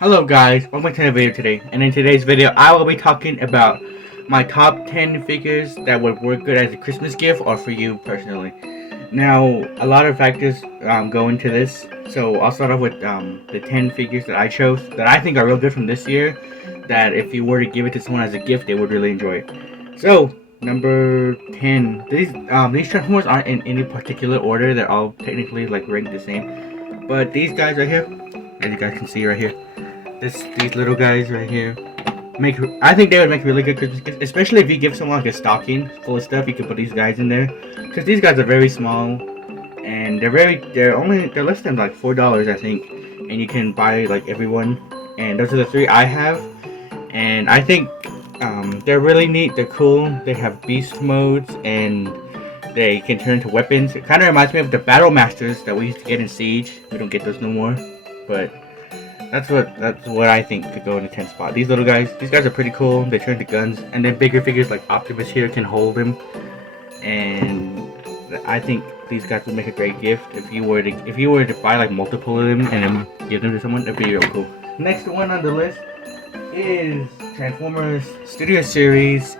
Hello guys, welcome to the video today, and in today's video I will be talking about my top 10 figures that would work good as a Christmas gift or for you personally. Now, a lot of factors go into this, so I'll start off with the 10 figures that I chose that I think are real good from this year, that if you were to give it to someone as a gift, they would really enjoy it. So, number 10, these Transformers aren't in any particular order, they're all technically like ranked the same, but these guys right here, as you guys can see right here, these little guys right here I think they would make really good Christmas gifts, especially if you give someone like a stocking full of stuff. You could put these guys in there because these guys are very small and they're less than like $4 I think, and you can buy like everyone. And those are the three I have, and I think they're really neat. They're cool. They have beast modes and they can turn into weapons. It kind of reminds me of the Battle Masters that we used to get in Siege. We don't get those no more, but that's what I think could go in the 10th spot. These little guys, these guys are pretty cool. They turn into guns, and then bigger figures like Optimus here can hold them. And I think these guys would make a great gift if you were to buy like multiple of them and then give them to someone. That'd be real cool. Next one on the list is Transformers Studio Series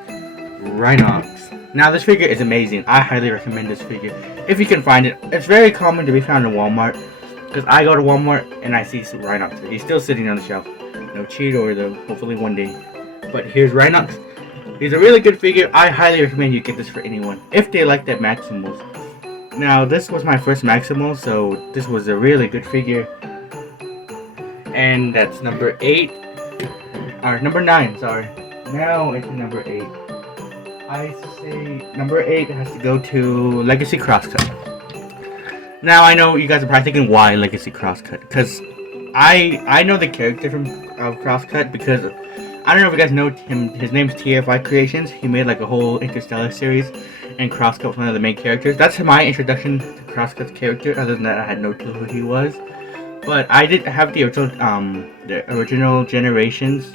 Rhinox. Now this figure is amazing. I highly recommend this figure if you can find it. It's very common to be found in Walmart. Because I go to Walmart and I see Rhinox. He's still sitting on the shelf. No Cheetor though, hopefully one day. But here's Rhinox. He's a really good figure. I highly recommend you get this for anyone, if they like that Maximals. Now, this was my first Maximal, so this was a really good figure. And that's number 8. Or number 9, sorry. Now it's number 8. I say number 8 has to go to Legacy Crosscut. Now I know you guys are probably thinking, why Legacy Crosscut? Because I know the character from Crosscut because I don't know if you guys know him. His name's TFI Creations. He made like a whole Interstellar series, and Crosscut was one of the main characters. That's my introduction to Crosscut's character. Other than that, I had no clue who he was. But I did have the original Generations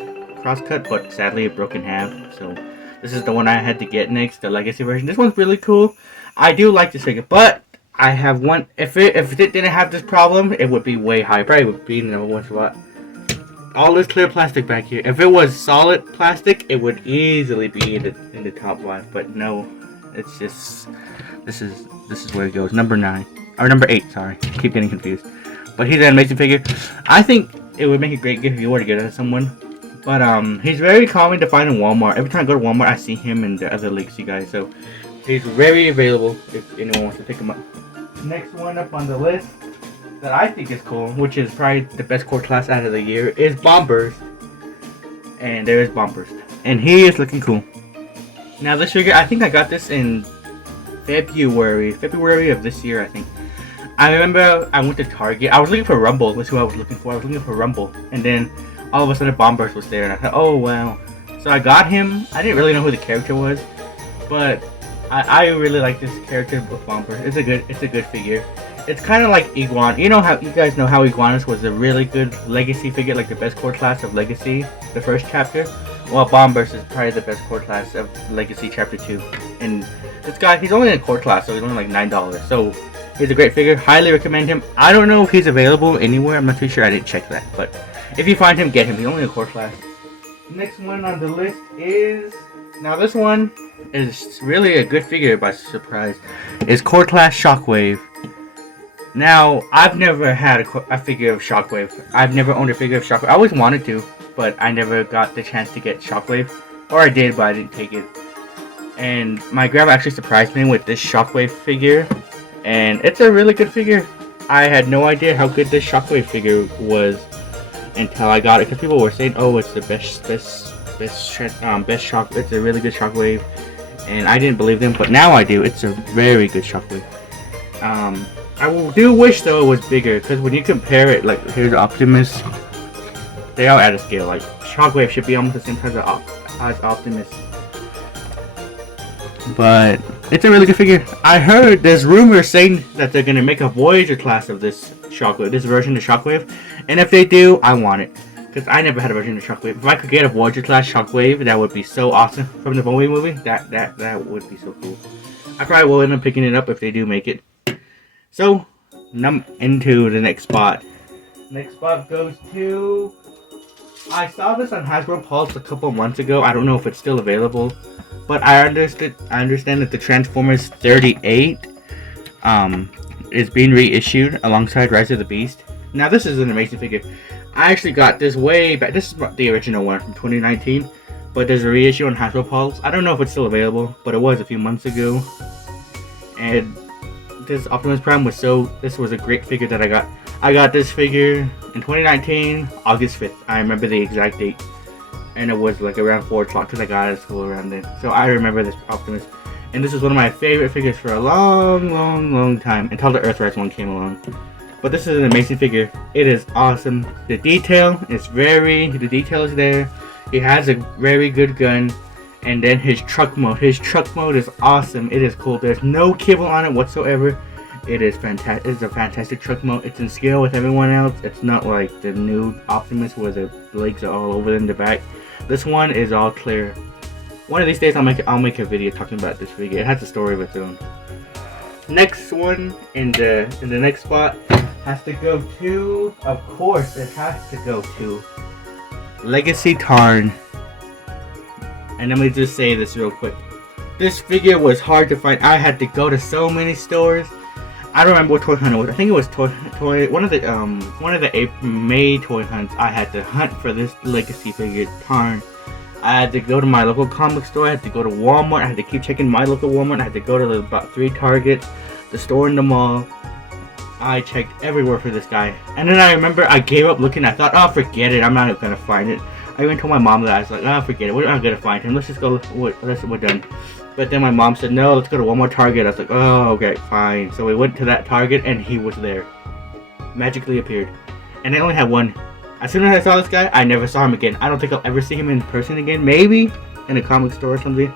Crosscut, but sadly it broke in half. So this is the one I had to get next, the Legacy version. This one's really cool. I do like this figure, but I have one. If it didn't have this problem, it would be way higher. Probably would be number 1 spot. All this clear plastic back here. If it was solid plastic, it would easily be in the top 5. But no, it's just this is where it goes. Number 9 or number 8. Sorry, keep getting confused. But he's an amazing figure. I think it would make a great gift if you were to get it to someone. But he's very common to find in Walmart. Every time I go to Walmart, I see him and the other Legacy guys. So he's very available if anyone wants to pick him up. Next one up on the list that I think is cool, which is probably the best core class out of the year, is Bombburst. And there is Bombburst. And he is looking cool. Now this figure, I think I got this in February of this year, I think. I remember I went to Target. I was looking for Rumble. That's who I was looking for. I was looking for Rumble. And then all of a sudden Bombburst was there. And I thought, oh wow. So I got him. I didn't really know who the character was. But I really like this character with Bomber. It's a good figure. It's kind of like Iguana. You guys know how Iguanus was a really good Legacy figure, like the best core class of Legacy, the first chapter. Well, Bombburst is probably the best core class of Legacy Chapter 2. And this guy, he's only in core class, so he's only like $9. So he's a great figure. Highly recommend him. I don't know if he's available anywhere. I'm not too sure. I didn't check that. But if you find him, get him. He's only in core class. Next one on the list is... Now this one is really a good figure by surprise. Is Core Class Shockwave. Now, I've never had a figure of Shockwave. I've never owned a figure of Shockwave. I always wanted to, but I never got the chance to get Shockwave. Or I did, but I didn't take it. And my grandma actually surprised me with this Shockwave figure. And it's a really good figure. I had no idea how good this Shockwave figure was until I got it. Because people were saying, oh, it's the best shock. It's a really good Shockwave, and I didn't believe them, but now I do. It's a very good Shockwave. I do wish though it was bigger, because when you compare it, like here's Optimus, they are at a scale. Like Shockwave should be almost the same size as Optimus, but it's a really good figure. I heard there's rumors saying that they're gonna make a Voyager class of this Shockwave, this version of Shockwave, and if they do, I want it. Because I never had a version of Shockwave. If I could get a Voyager class Shockwave, that would be so awesome. From the Bowie movie, that would be so cool. I probably will end up picking it up if they do make it. So, into the next spot. Next spot goes to I saw this on Hasbro Pulse a couple months ago. I don't know if it's still available, but I understand that the Transformers 38 is being reissued alongside Rise of the Beast. Now this is an amazing figure. I actually got this way back. This is the original one from 2019, but there's a reissue on Hasbro Pulse. I don't know if it's still available, but it was a few months ago. And this Optimus Prime was this was a great figure that I got. I got this figure in 2019, August 5th. I remember the exact date. And it was like around 4 o'clock because I got out of school around then. So I remember this Optimus. And this is one of my favorite figures for a long time. Until the Earthrise one came along. But this is an amazing figure. It is awesome. The detail is the detail is there. He has a very good gun. And then his truck mode. His truck mode is awesome. It is cool. There's no kibble on it whatsoever. It is fantastic. It's a fantastic truck mode. It's in scale with everyone else. It's not like the new Optimus where the legs are all over in the back. This one is all clear. One of these days I'll make a video talking about this figure. It has a story of its own. Next one in the next spot has to go to, of course, it has to go to Legacy Tarn. And let me just say this real quick. This figure was hard to find. I had to go to so many stores. I don't remember what toy hunt it was. I think it was one of the May toy hunts. I had to hunt for this Legacy figure, Tarn. I had to go to my local comic store. I had to go to Walmart. I had to keep checking my local Walmart. I had to go to about 3 Targets, the store in the mall. I checked everywhere for this guy. And then I remember I gave up looking. I thought, oh, forget it. I'm not gonna find it. I even told my mom that. I was like, oh, forget it. We're not gonna find him. Let's just go. We're done. But then my mom said, no, let's go to one more Target. I was like, oh, okay, fine. So we went to that Target and he was there. Magically appeared. And I only had one. As soon as I saw this guy, I never saw him again. I don't think I'll ever see him in person again. Maybe in a comic store or something.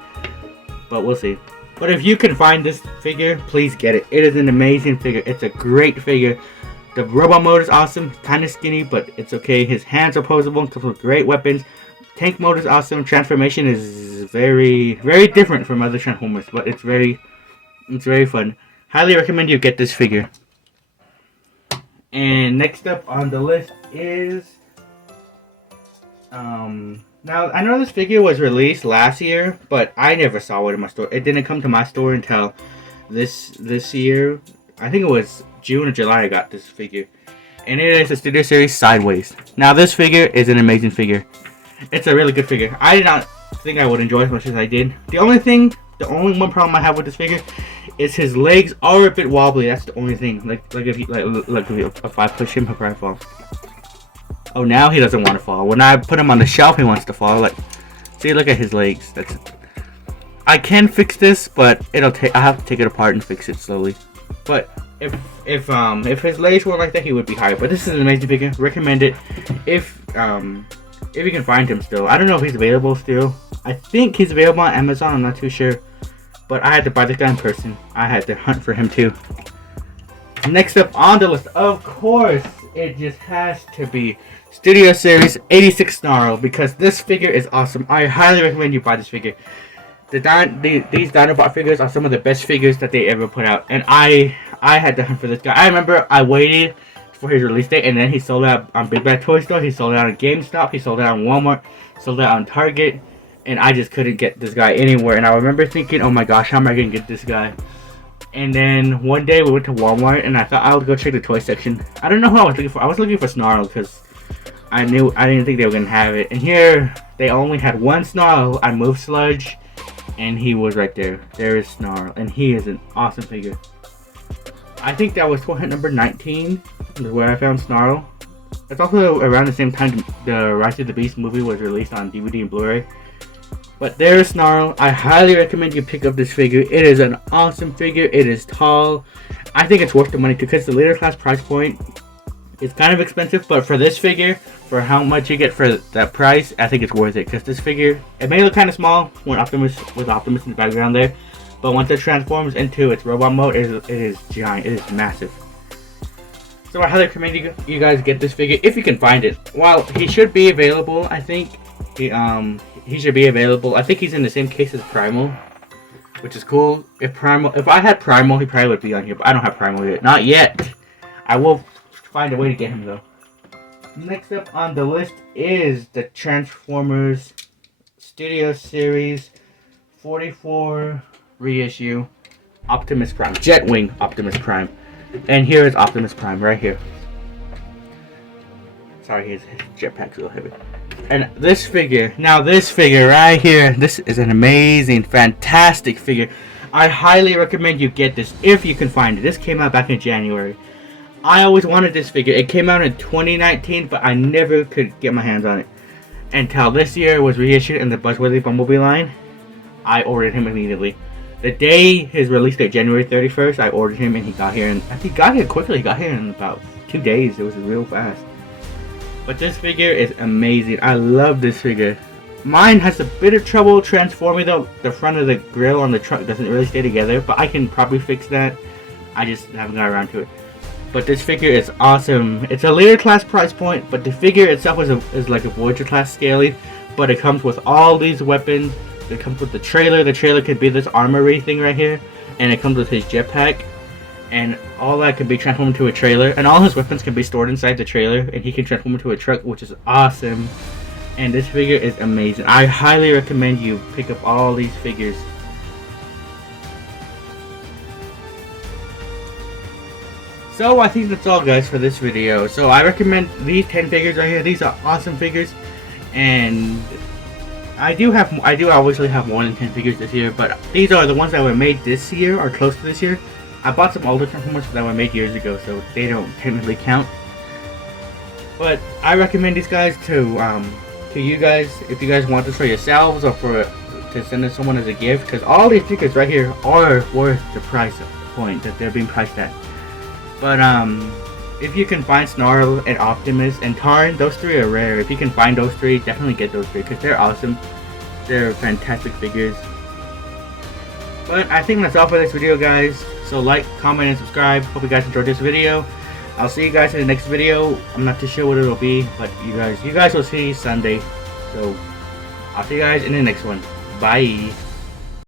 But we'll see. But if you can find this figure, please get it. It is an amazing figure. It's a great figure. The robot mode is awesome. Kind of skinny, but it's okay. His hands are posable. Comes with great weapons. Tank mode is awesome. Transformation is very different from other Transformers, but it's very fun. Highly recommend you get this figure. And next up on the list is now I know this figure was released last year, but I never saw it in my store. It didn't come to my store until this year. I think it was June or July I got this figure. And it is a Studio Series Sideways. Now this figure is an amazing figure. It's a really good figure. I did not think I would enjoy it as much as I did. The only one problem I have with this figure is his legs are a bit wobbly. That's the only thing. Like if I push him, he'll probably fall. Oh, now he doesn't want to fall. When I put him on the shelf, he wants to fall. Like, see, look at his legs. I can fix this, but I have to take it apart and fix it slowly. But if his legs were like that, he would be higher. But this is an amazing figure. Recommend it. If you can find him still. I don't know if he's available still. I think he's available on Amazon. I'm not too sure. But I had to buy this guy in person. I had to hunt for him too. Next up on the list, of course, it just has to be Studio Series 86 Snarl, because this figure is awesome. I highly recommend you buy this figure. These Dinobot figures are some of the best figures that they ever put out. And I had to hunt for this guy. I remember I waited for his release date, and then he sold out on Big Bad Toy Store. He sold out on GameStop. He sold out on Walmart. Sold out on Target. And I just couldn't get this guy anywhere. And I remember thinking, oh my gosh, how am I going to get this guy? And then one day we went to Walmart, and I thought I would go check the toy section. I don't know who I was looking for. I was looking for Snarl because I didn't think they were going to have it. And here, they only had one Snarl. I moved Sludge, and he was right there. There is Snarl, and he is an awesome figure. I think that was toy hunt number 19, where I found Snarl. It's also around the same time the Rise of the Beast movie was released on DVD and Blu-ray. But there's Snarl. I highly recommend you pick up this figure. It is an awesome figure. It is tall. I think it's worth the money because the later class price point is kind of expensive. But for this figure, for how much you get for that price, I think it's worth it. Because this figure, it may look kind of small with Optimus in the background there. But once it transforms into its robot mode, it is giant. It is massive. So I highly recommend you guys get this figure if you can find it. While he should be available, I think he should be available. I think he's in the same case as Primal, which is cool. If I had Primal, he probably would be on here, but I don't have Primal yet. Not yet. I will find a way to get him though. Next up on the list is the Transformers Studio Series 44 reissue Optimus Prime, Jetwing Optimus Prime. And here is Optimus Prime right here. Sorry, his jetpack's a little heavy. And this figure right here, this is an amazing, fantastic figure. I highly recommend you get this if you can find it. This came out back in January. I always wanted this figure. It came out in 2019, but I never could get my hands on it. Until this year it was reissued in the Buzzworthy Bumblebee line, I ordered him immediately. The day his release date, January 31st, I ordered him and he got here. And he got here quickly. He got here in about 2 days. It was real fast. But this figure is amazing. I love this figure. Mine has a bit of trouble transforming though. The front of the grill on the truck doesn't really stay together, but I can probably fix that. I just haven't got around to it. But this figure is awesome. It's a later class price point, but the figure itself is like a Voyager class scaling. But it comes with all these weapons. It comes with the trailer. The trailer could be this armory thing right here. And it comes with his jetpack. And all that can be transformed into a trailer. And all his weapons can be stored inside the trailer. And he can transform into a truck, which is awesome. And this figure is amazing. I highly recommend you pick up all these figures. So I think that's all, guys, for this video. So I recommend these 10 figures right here. These are awesome figures, and I do obviously have more than 10 figures this year, but these are the ones that were made this year or close to this year. I bought some older Transformers that were made years ago, so they don't technically count. But I recommend these guys to you guys if you guys want this for yourselves or to send to someone as a gift, because all these figures right here are worth the price point that they're being priced at. But if you can find Snarl and Optimus and Tarn, those three are rare. If you can find those three, definitely get those three because they're awesome. They're fantastic figures. But I think that's all for this video, guys. So like, comment, and subscribe. Hope you guys enjoyed this video. I'll see you guys in the next video. I'm not too sure what it'll be, but you guys will see Sunday. So I'll see you guys in the next one. Bye.